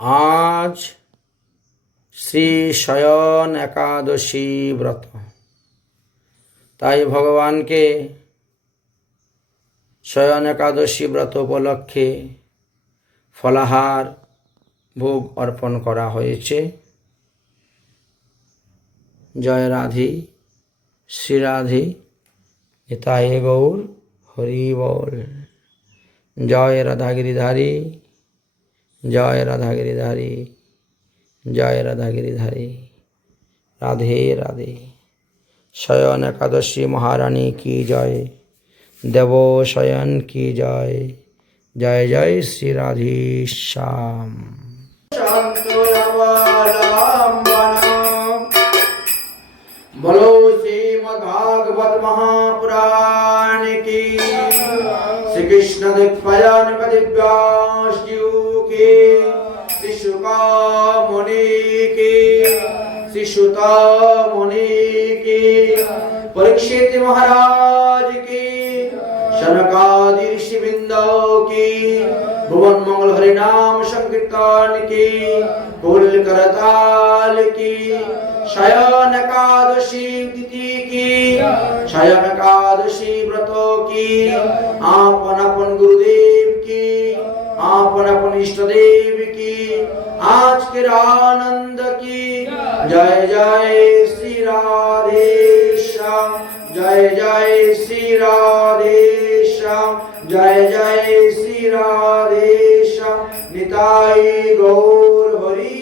আজ শ্রী শয়ন একাদশী ব্রত। তাই ভগবানকে শয়ন একাদশী ব্রত উপলক্ষে ফলাহার ভোগ অর্পণ করা হয়েছে। জয় রাধি শ্রীরাধি নিতাই গৌর, হরি বল। জয় রাধা গিরিধারী জয় রাধা গিরিধারী জয় রাধা গিরিধারী রাধে রাধে। শয়ন একাদশী মহারানী কি জয়? দেব শয়ন কি জয়? জয় জয় শ্রী রাধীশ্যাম। বলো শ্রীমদ্ভাগবত মহাপুরাণ কি? শ্রীকৃষ্ণ দিব্যা श्री सुता मुनि की परीक्षित महाराज की शनकादि ऋषि बिंदो की भुवन मंगल हरि नाम संकीर्तन की कुल करताल की शयन एकादशी तिथि की शयन एकादशी व्रतों की आपन अपन गुरुदेव की आपन अपन इष्ट देव की आज के आनंद की জয় জয় শ্রী রাধেশ্যাম, জয় জয় শ্রী রাধেশ্যাম, জয় জয় শ্রী রাধেশ্যাম, নিতাই গৌর হরি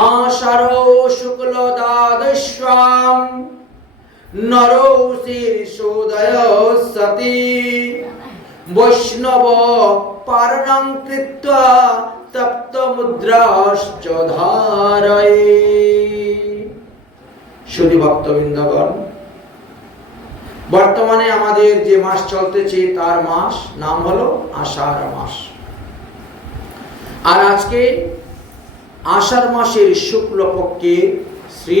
আষাঢ় শুক্ল দ্বাদশ্যাম নরৌ শীর্ষোদয় সতী, বৈষ্ণব পারণং কৃত্বা তপ্ত মুদ্রাশ্চ ধারয়ে শুধু বর্তমানে আমাদের যে মাস চলতেছে তার মাস নাম হলো আষাঢ় মাস। আর আজকে আষাঢ় মাসের শুক্লপক্ষে শ্রী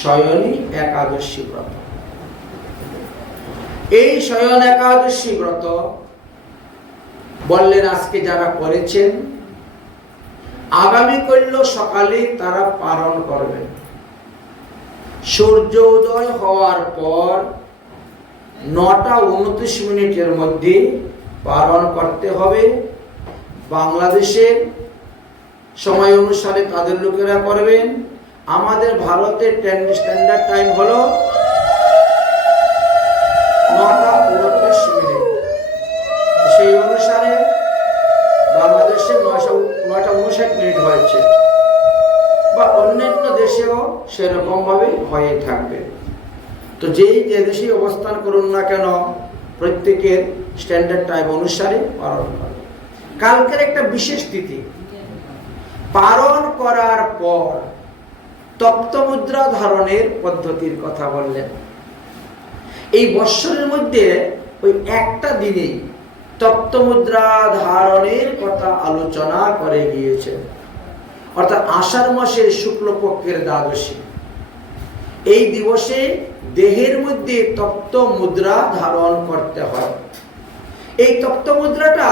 শয়নী একাদশী ব্রত। এই শয়ন একাদশী ব্রত বললেন, আজকে যারা করেছেন, আগামী কল্য সকালে তারা পালন করবেন সূর্য উদয় হওয়ার পর নটা উনত্রিশ মিনিটের মধ্যে পালন করতে হবে। বাংলাদেশের সময় অনুসারে তাদের লোকেরা করবেন। আমাদের ভারতের স্ট্যান্ডার্ড টাইম হলো অনুসারে বাংলাদেশে নয়শো নয়টা উনষাট মিনিট হয়েছে। বা অন্যান্য দেশেও সেরকম ভাবে হয়ে থাকবে। তো যেই যে দেশেই অবস্থান করুন না কেন, প্রত্যেকের স্ট্যান্ডার্ড টাইম অনুসারে পালন করে কালকের একটা বিশেষ তিথি। পালন করার পর তপ্ত মুদ্রা ধারণের পদ্ধতির কথা বললেন। এই বৎসরের মধ্যে ওই একটা দিনেই তপ্তমুদ্রা ধারণের কথা আলোচনা করে গিয়েছেন অর্থাৎ আষাঢ় মাসের শুক্লপক্ষের দ্বাদশী। এই দিবসে দেহের মধ্যে তপ্ত মুদ্রা ধারণ করতে হয়। এই তপ্ত মুদ্রাটা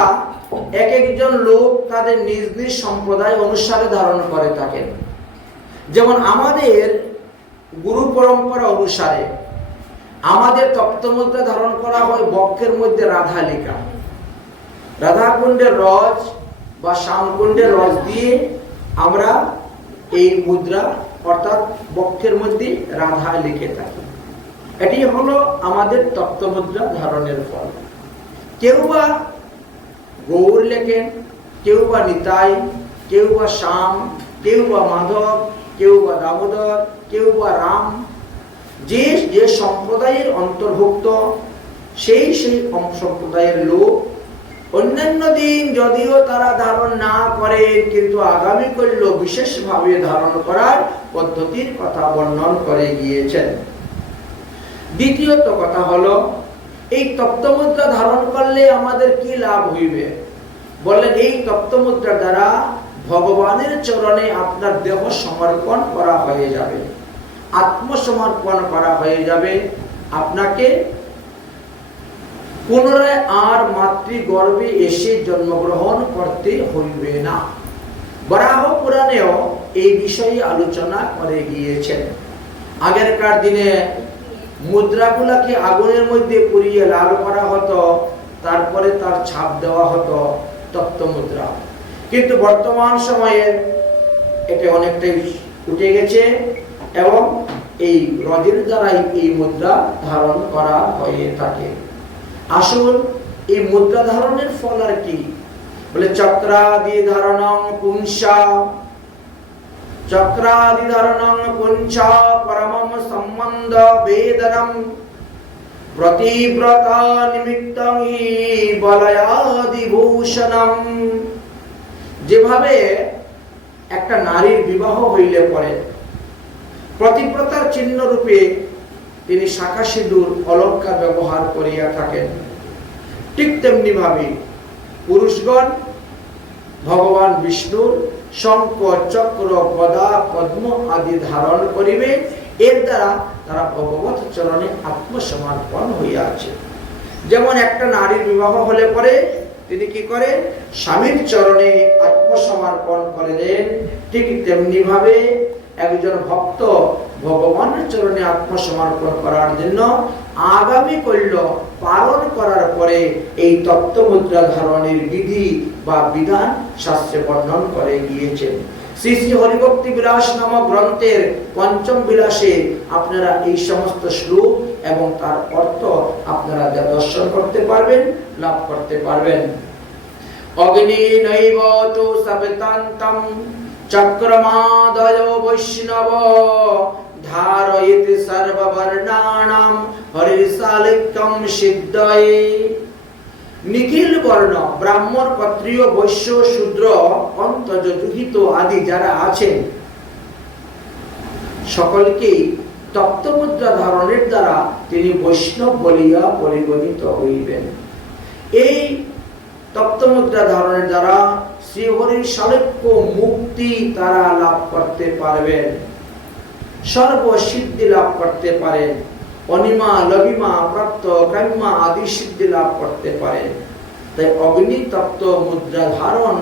এক একজন লোক তাদের নিজ নিজ সম্প্রদায় অনুসারে ধারণ করে থাকেন। যেমন আমাদের গুরু পরম্পরা অনুসারে আমাদের তপ্ত মুদ্রা ধারণ করা হয় বক্ষের মধ্যে রাধালিকা। রাধাকুণ্ডের রজ বা শ্যামকুণ্ডের রজ দিয়ে আমরা এই মুদ্রা, অর্থাৎ বক্ষের মধ্যে রাধা লিখে থাকি। এটি হলো আমাদের তপ্তমুদ্রা ধারণের ফল। কেউ বা গৌর লেখেন, কেউ বা নিতাই, কেউ বা শ্যাম, কেউ বা মাধব, কেউ বা দামোদর, কেউ বা রাম, যে যে সম্প্রদায়ের অন্তর্ভুক্ত, সেই সেই সম্প্রদায়ের লোক অন্যান্য দিন যদিও তারা ধারণ না করে কিন্তু আগামী করল বিশেষভাবে ধারণ করার পদ্ধতির কথা বর্ণন করে গিয়েছেন। দ্বিতীয়ত কথা হলো, এই তপ্তমুদ্রা ধারণ করলে আমাদের কি লাভ হইবে? বললেন, এই তপ্তমুদ্রা দ্বারা ভগবানের চরণে আপনার দেহ সমর্পণ করা হয়ে যাবে। আত্মসমর্পণ করা হয়ে যাবে। আপনাকে পুনরায় আর মাতৃগর্ভে এসে জন্মগ্রহণ করতে হইবে না। বরাহ পুরাণেও এই বিষয়ে আলোচনা করে গিয়েছেন। আগেরকার দিনে মুদ্রাগুলাকে আগুনের মধ্যে পুড়িয়ে লাল করা হতো, তারপরে তার ছাপ দেওয়া হতো তত্ত্ব মুদ্রা। কিন্তু বর্তমান সময়ে এটা অনেকটাই উঠে গেছে এবং এই রজের দ্বারাই এই মুদ্রা ধারণ করা হয়ে থাকে। আসুন, এই মুদ্রা ধারণের ফল আর কি? বলে, চক্রাদি ধারণং পুংসা চক্রাদি ধারণং পুঞ্চা পরমম সম্বন্ধ বেদনম। প্রতিব্রতা নিমিত্তং বলয়াদি ভূষণম। যেভাবে একটা নারীর বিবাহ হইলে পরে, প্রতিব্রতার চিহ্ন রূপে তিনি শাখা সিঁদুর অলঙ্কার ব্যবহার করিয়া থাকেন। ঠিক তেমনি ভাবে পুরুষগণ, ভগবান বিষ্ণুর শঙ্খ, চক্র, গদা, পদ্ম আদি ধারণ করিবে, এর দ্বারা তারা ভগবত চরণে আত্মসমর্পণ হইয়াছে। যেমন একটা নারীর বিবাহ হলে পরে তিনি কি করেন স্বামীর চরণে আত্মসমর্পণ করে দেন ঠিক তেমনি ভাবে একজন ভক্ত ভগবানের চরণে আত্মসমর্পণ করার জন্য আগামী কল্য পালন করার পরে এই তত্ত্বমুদ্রা ধারণের বিধি বা বিধান শাস্ত্রে বর্ণন করে গিয়েছেন। শ্রী শ্রী হরিভক্তি বিলাস নামক গ্রন্থের পঞ্চম বিলাসে আপনারা এই সমস্ত শ্লোক এবং তার অর্থ আপনারা যা দর্শন করতে পারবেন, লাভ করতে পারবেন। অগ্নি নৈব তু সবিতান্তম চক্রমাদয় বৈষ্ণব হরিশালিকম সিদ্ধয়ে নিখিল বর্ণ ব্রাহ্মণ ক্ষত্রিয় বৈশ্য শূদ্র অন্তজ দুহিত আদি যারা আছেন সকলকেই তত্ত্বমুদ্রা ধারণের দ্বারা তিনি বৈষ্ণব বলিয়া পরিগণিত হইবেন। এই তপ্তমুদ্রা ধারণের দ্বারা শ্রীহরির সালেক্য মুক্তি তারা লাভ করতে পারবেন সর্বসিদ্ধি লাভ করতে পারেন অনিমা লবিমা প্রাপ্ত কাম্মা আদি সিদ্ধি লাভ করতে পারেন তাই অগ্নি তত্ত্ব মুদ্রা ধারণ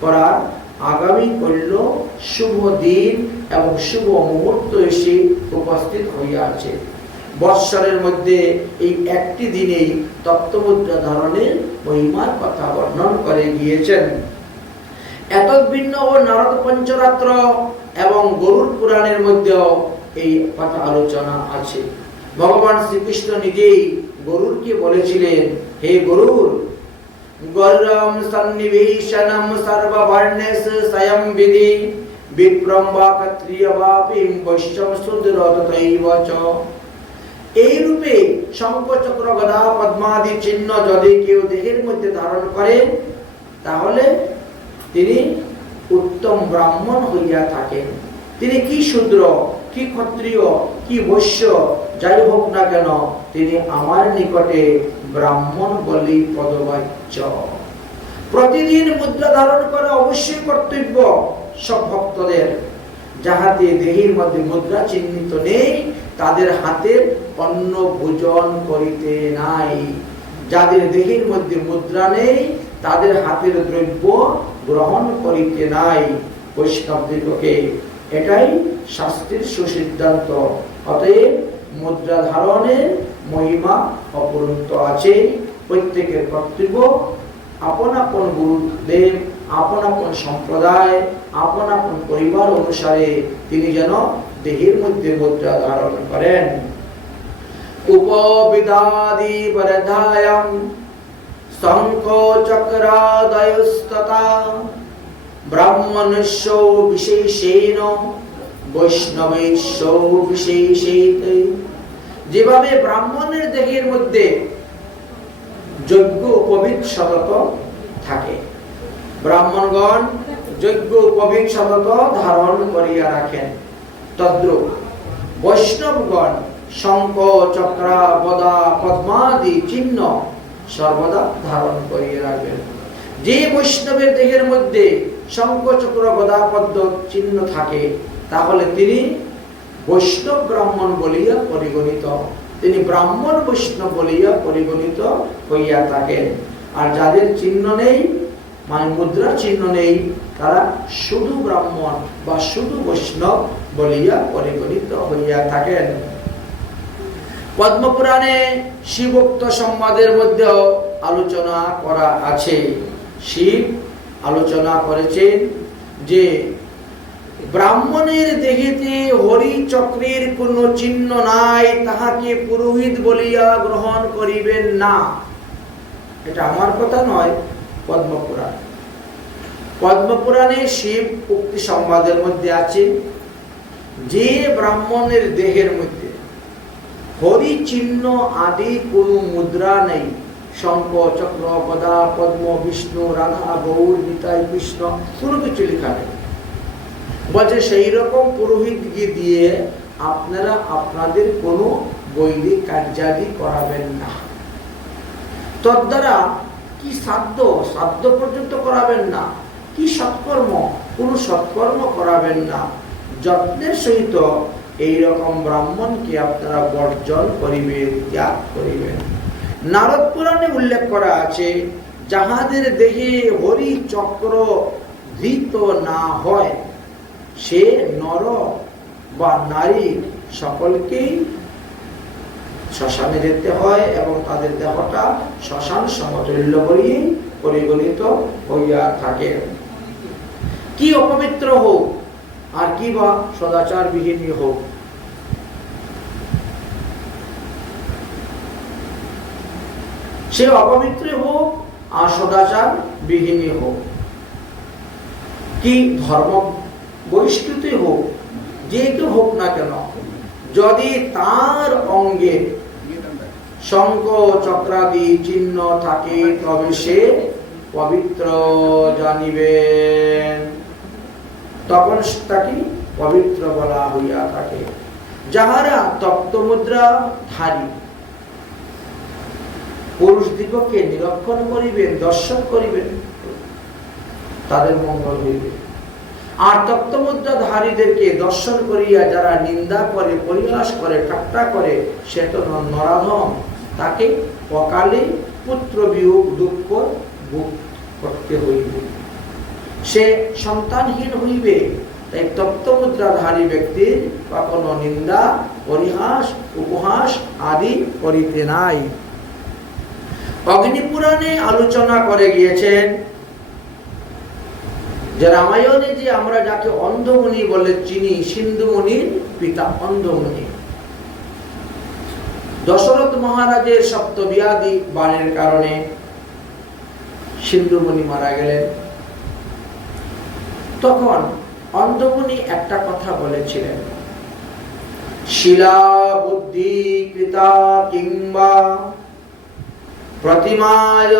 করার আগামী করল শুভ দিন এবং শুভ মুহূর্ত এসে উপস্থিত হইয়াছে বৎসরের মধ্যে এই একটি দিনেই তত্ত্বমুদ্রা ধারণের মহিমার কথা বর্ণন করে গিয়েছেন। ভিন্ন ও নারদ পঞ্চরাত্র এবং গরুর পুরাণের মধ্যেও এই কথা আলোচনা আছে। ভগবান শ্রীকৃষ্ণ নিজেই গরুরকে বলেছিলেন, হে গরুর গরম সন্নিবেশনম সর্ববর্ণেস স্বয়ং বিধি বা ক্ষত্রিয় বা পিম বৈশ্যম তথৈব চ। এই রূপে শঙ্খ চক্র গদা পদ্মাদি চিহ্ন যদি কেউ দেহের মধ্যে ধারণ করে, তাহলে তিনি উত্তম ব্রাহ্মণ হইয়া থাকেন। তিনি কি শূদ্র, কি ক্ষত্রিয়, কি বৈশ্য, যাই হোক না কেন, তিনি আমার নিকটে ব্রাহ্মণ বলি পদবাচ্য। প্রতিদিন মুদ্রা ধারণ করা অবশ্যই কর্তব্য সব ভক্তদের। যাহাতে দেহের মধ্যে মুদ্রা চিহ্নিত নেই, তাদের হাতের অন্ন ভোজন করিতে নাই। যাদের দেহের মধ্যে মুদ্রা নেই, তাদের হাতের দ্রব্য গ্রহণ করিতে নাই। বৈষ্ণবদিগকে এটাই শাস্ত্রের সুসিদ্ধান্ত। অতএব মুদ্রা ধারণের মহিমা অপরন্ত আছে। প্রত্যেকের কর্তব্য আপন আপন গুরুদেব, আপন আপন সম্প্রদায়, আপন আপন পরিবার অনুসারে তিনি যেন দেহের মধ্যে মুদ্রা ধারণ করেন। উপবিদাদি বরধায়াম ব্রাহ্মণস্য বৈষ্ণবেশ্য যেভাবে ব্রাহ্মণের দেহের মধ্যে যজ্ঞ উপবিদ সতত থাকে, ব্রাহ্মণগণ যজ্ঞ উপবিদ শতক ধারণ করিয়া রাখেন। তদ্রুপ বৈষ্ণবগণ শঙ্খ, চক্রা, বদা, পদ্মাদি, চিহ্ন সর্বদা ধারণ করিয়ে রাখবেন। যে বৈষ্ণবের দেহের মধ্যে শঙ্খ চক্র গদা পদ্ম চিহ্ন থাকে, তাহলে তিনি বৈষ্ণব ব্রাহ্মণ বলিয়া পরিগণিত। তিনি ব্রাহ্মণ বৈষ্ণব বলিয়া পরিগণিত হইয়া থাকেন। আর যাদের চিহ্ন নেই মানে মুদ্রা চিহ্ন নেই, তারা শুধু ব্রাহ্মণ বা শুধু বৈষ্ণব বলিয়া পরিগণিত হইয়া থাকেন। পদ্মপুরাণে শিবোক্ত সংবাদের মধ্যেও আলোচনা করা আছে। শিব আলোচনা করেছেন যে, ব্রাহ্মণের দেহেতে হরি চক্রের কোন চিহ্ন নাই, তাহাকে পুরোহিত বলিয়া গ্রহণ করিবেন না। এটা আমার কথা নয়, পদ্মপুরাণ। পদ্মপুরাণে শিব উক্তি সংবাদের মধ্যে আছে, যে ব্রাহ্মণের দেহের মধ্যে হরি চিহ্ন আদি কোনো মুদ্রা নেই। শঙ্খ, চক্র, গদা, পদ্ম, বিষ্ণু, রাধা, গৌর, নিতাই, কৃষ্ণ, কোনো কিছু লেখা নেই। বলছে সেই রকম পুরোহিতকে দিয়ে আপনারা আপনাদের কোনো বৈদিক কার্যাদি করাবেন না। তদ্বারা কি সাধ্য? সাধ্য পর্যন্ত করাবেন না। কি সৎকর্ম? কোনো সৎকর্ম করাবেন না। যত্নের সহিত এই রকম ব্রাহ্মণকে আপনারা বর্জন করিবেন ত্যাগ করিবেন। নারদ পুরাণে উল্লেখ করা আছে, যাহাদের দেহে হরি চক্র ধৃত না হয়, সে নর বা নারী সকলকেই শ্মশানে যেতে হয় এবং তাদের দেহটা শ্মশান সমতুল্য করেই পরিগণিত হইয়া থাকে। কি অপবিত্র হোক, আর কি বা সদাচার বিহীন হোক সে অপবিত্র হোক, আর সদাচার বিহীন হোক। কি ধর্ম বহিষ্কৃত হোক, যে কেউ হোক না কেন, যদি তার অঙ্গে শঙ্খ, চক্রাদি, চিহ্ন থাকে, তবে সে পবিত্র জানিবেন তখন তাকে পবিত্র বলা হইয়া থাকে। যাহারা তপ্ত মুদ্রা ধারী পুরুষ দিগকে নিরক্ষণ করিবেন, দর্শন করিবেন, তাদের মঙ্গল হইবে। আর তত্ত্বমুদ্রা ধারীদেরকে দর্শন করিয়া যারা নিন্দা করে, পরিহাস করে, ঠাট্টা করে, সে তো নরাধম। তাকে অকালে পুত্র বিয়োগ দুঃখ ভোগ করতে হইবে। সে সন্তানহীন হইবে, তাই তত্ত্বমুদ্রাধারী ব্যক্তির কখনো নিন্দা, পরিহাস, উপহাস আদি করিতে নাই। অগ্নিপুরাণে আলোচনা করে গিয়েছেন যে রামায়ণে যে আমরা যাকে অন্ধমণি বলে চিনি, সিন্ধুমণির পিতা অন্ধমণি। দশরথ মহারাজের সপ্তবিয়াদি বাণের কারণে সিন্ধুমণি মারা গেলেন। তখন অন্ধমণি একটা কথা বলেছিলেন, শিলা বুদ্ধি কৃতা কিংবা প্রতিমায়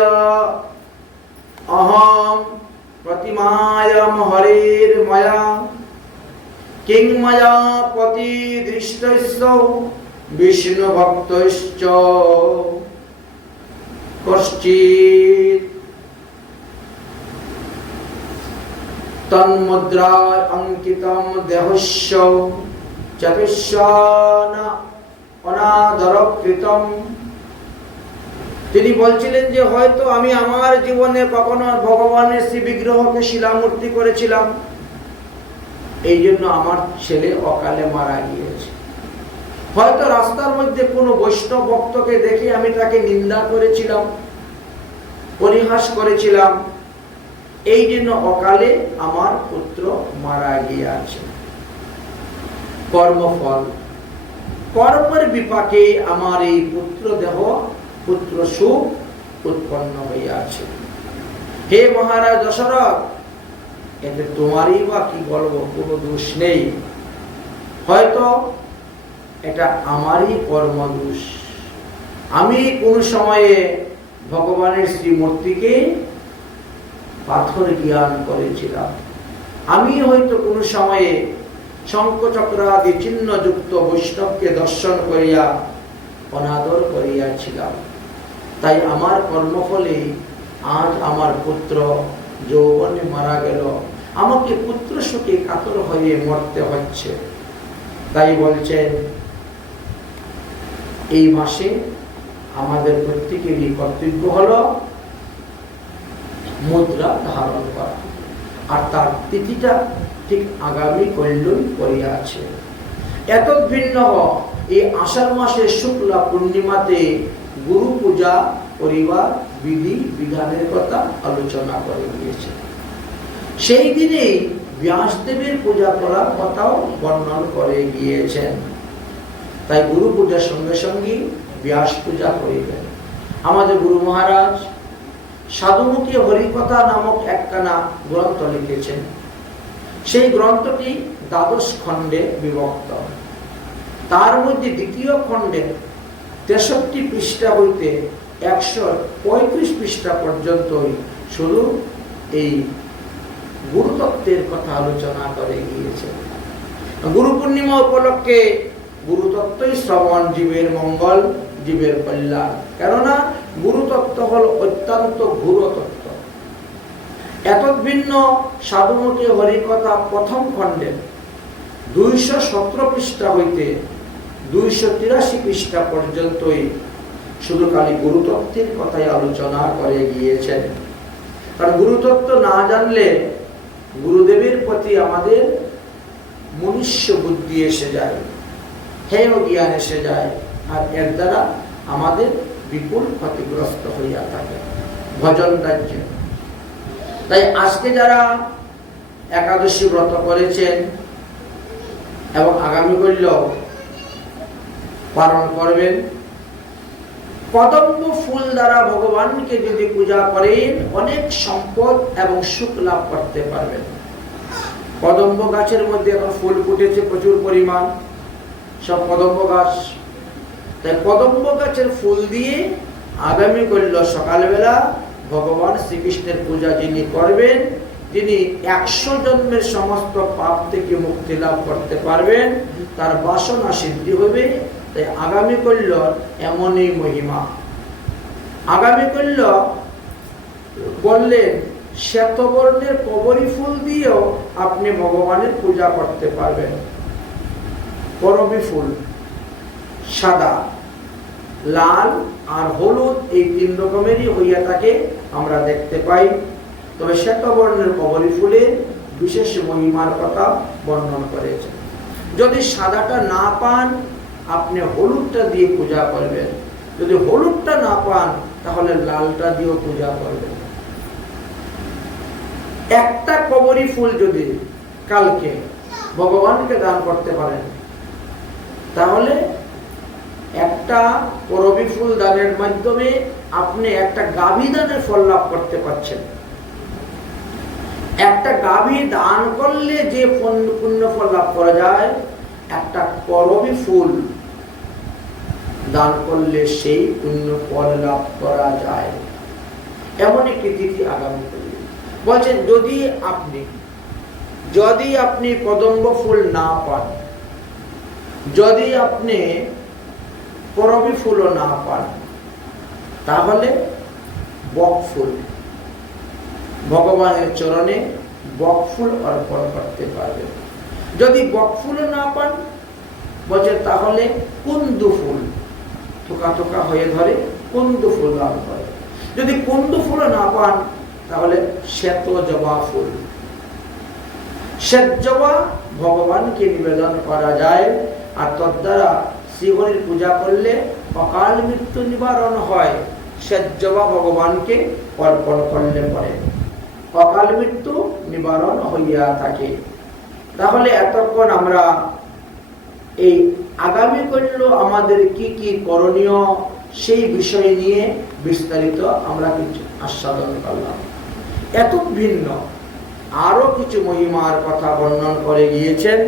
বিষ্ণু ভক্তশ্চ তন্মুদ্রায় অঙ্কিতম দেহস্য চতুষ্ণ অনাদরকৃতম। তিনি বলছিলেন যে হয়তো আমি আমার জীবনে কখনো ভগবানের শ্রী বিগ্রহকে শিলামূর্তি করেছিলাম। এই জন্য আমার ছেলে অকালে মারা গিয়েছে। হয়তো রাস্তার মধ্যে কোনো বৈষ্ণব ভক্তকে দেখে আমি তাকে নিন্দা করেছিলাম, পরিহাস করেছিলাম। এই জন্য অকালে আমার পুত্র মারা গিয়াছে। কর্মফল, কর্মের বিপাকে আমার এই পুত্র দেহ পুত্র সুখ উৎপন্ন হইয়াছে। হে মহারাজ দশরথ, এতে তোমারই বা কি বলব, কোনো দোষ নেই। হয়তো এটা আমারই কর্ম দোষ আমি কোন সময়ে ভগবানের শ্রীমূর্তিকে পাথর জ্ঞান করেছিলাম। আমি হয়তো কোন সময়ে শঙ্কচক্র আদি চিহ্ন যুক্ত বৈষ্ণবকে দর্শন করিয়া অনাদর করিয়াছিলাম। তাই আমার কর্মফলে আজ আমার পুত্র যৌবনে মারা গেল। আমাকে পুত্র সুখে কাতর হয়ে মরতে হচ্ছে। তাই বলছেন, এই মাসে আমাদের প্রত্যেকেরই কর্তব্য হলো মুদ্রা ধারণ করা। আর তার তিথিটা ঠিক আগামী কল্যই করিয়া আছে। এত ভিন্ন এই আষাঢ় মাসের শুক্লা পূর্ণিমাতে গুরু পূজা করিবার বিধি, বিধানের কথা আলোচনা করে গিয়েছে সেই দিনেই ব্যাসদেবের পূজা করার কথাও বর্ণন করে গিয়েছেন। তাই গুরু পূজার সঙ্গে সঙ্গে ব্যাস পূজা করিবেন আমাদের গুরু মহারাজ সাধুমুখী হরিকথা নামক একখানা গ্রন্থ লিখেছেন। সেই গ্রন্থটি দ্বাদশ খণ্ডে বিভক্ত। তার মধ্যে দ্বিতীয় খণ্ডে তেষট্টি পৃষ্ঠা হইতে একশো পঁয়ত্রিশ পৃষ্ঠা পর্যন্তই শুধু এই গুরুতত্ত্বের কথা আলোচনা করে গিয়েছে। গুরু পূর্ণিমা উপলক্ষে গুরুতত্ত্বই শ্রবণ, জীবের মঙ্গল, জীবের কল্যাণ। কেননা গুরুতত্ত্ব হল অত্যন্ত গুরুতত্ত্ব। এত ভিন্ন সাধুমতী হরিকথা প্রথম খণ্ডের দুইশো সতেরো পৃষ্ঠা হইতে দুইশো তিরাশি পৃষ্ঠা পর্যন্তই শুধু খালি গুরুতত্ত্বের কথাই আলোচনা করে গিয়েছেন। কারণ গুরুতত্ত্ব না জানলে গুরুদেবের প্রতি আমাদের মনুষ্য বুদ্ধি এসে যায়, হেয় জ্ঞান এসে যায়, আর এর দ্বারা আমাদের বিপুল ক্ষতিগ্রস্ত হইয়া থাকে ভজন রাজ্য। তাই আজকে যারা একাদশী ব্রত করেছেন এবং আগামী করল পালন করবেন। কদম্ব ফুল দ্বারা ভগবানকে যদি পূজা করেন, অনেক সম্পদ এবং সুখ লাভ করতে পারবেন। কদম্ব গাছের মধ্যে এখন ফুল ফুটেছে প্রচুর পরিমাণ, সব কদম্ব গাছ। তাই কদম্ব গাছের ফুল দিয়ে আগামী করল সকালবেলা ভগবান শ্রীকৃষ্ণের পূজা যিনি করবেন, তিনি একশো জন্মের সমস্ত পাপ থেকে মুক্তি লাভ করতে পারবেন, তার বাসনা সিদ্ধি হবে। তাই আগামী করল এমনই মহিমা। আগামী করল বললেন, শ্বেতবর্ণের কবরী ফুল দিয়েও আপনি ভগবানের পূজা করতে পারবেন। করবি ফুল, সাদা, লাল আর হলুদ এই তিন রকমেরই হইয়া থাকে, আমরা দেখতে পাই। তবে শ্বেতবর্ণের কবরী ফুলের বিশেষ মহিমার কথা বর্ণন করেছে। যদি সাদাটা না পান আপনি হলুদটা দিয়ে পূজা করবেন। যদি হলুদটা না পান, তাহলে লালটা দিয়েও পূজা করবেন। একটা কবরী ফুল যদি কালকে ভগবানকে দান করতে পারেন, তাহলে একটা করবী ফুল দানের মাধ্যমে আপনি একটা গাভী দানের ফল লাভ করতে পারছেন। একটা গাভী দান করলে যে পুণ্য ফল লাভ করা যায় একটা করবী ফুল দান করলে সেই পুণ্য ফল লাভ করা যায়। এমন একটি তিথি আগামী করলে বলছেন, যদি আপনি যদি আপনি কদম্ব ফুল না পান, যদি আপনি করবী ফুলও না পান, তাহলে বক ফুল, ভগবানের চরণে বক ফুল অর্পণ করতে পারবেন। যদি বক ফুলও না পান, বলছে তাহলে কুন্দু ফুল থোকা থোকা হয়ে ধরে, কুন্দু ফুল দান করে যদি কুন্দু ফুলও না পান, তাহলে শ্বেত জবা ফুল। শ্বেত জবা ভগবানকে নিবেদন করা যায়, আর তদ্বারা শ্রীহরির পূজা করলে অকাল মৃত্যু নিবারণ হয়। সেজ্জবা ভগবানকে অর্পণ করলে পরে অকাল মৃত্যু নিবারণ হইয়া থাকে। তাহলে এতক্ষণ আমরা এই আগামী করল আমাদের কি কি করণীয় সেই বিষয় নিয়ে বিস্তারিত আমরা কিছু আস্বাদন করলাম। এত ভিন্ন আরও কিছু মহিমার কথা বর্ণন করে গিয়েছেন।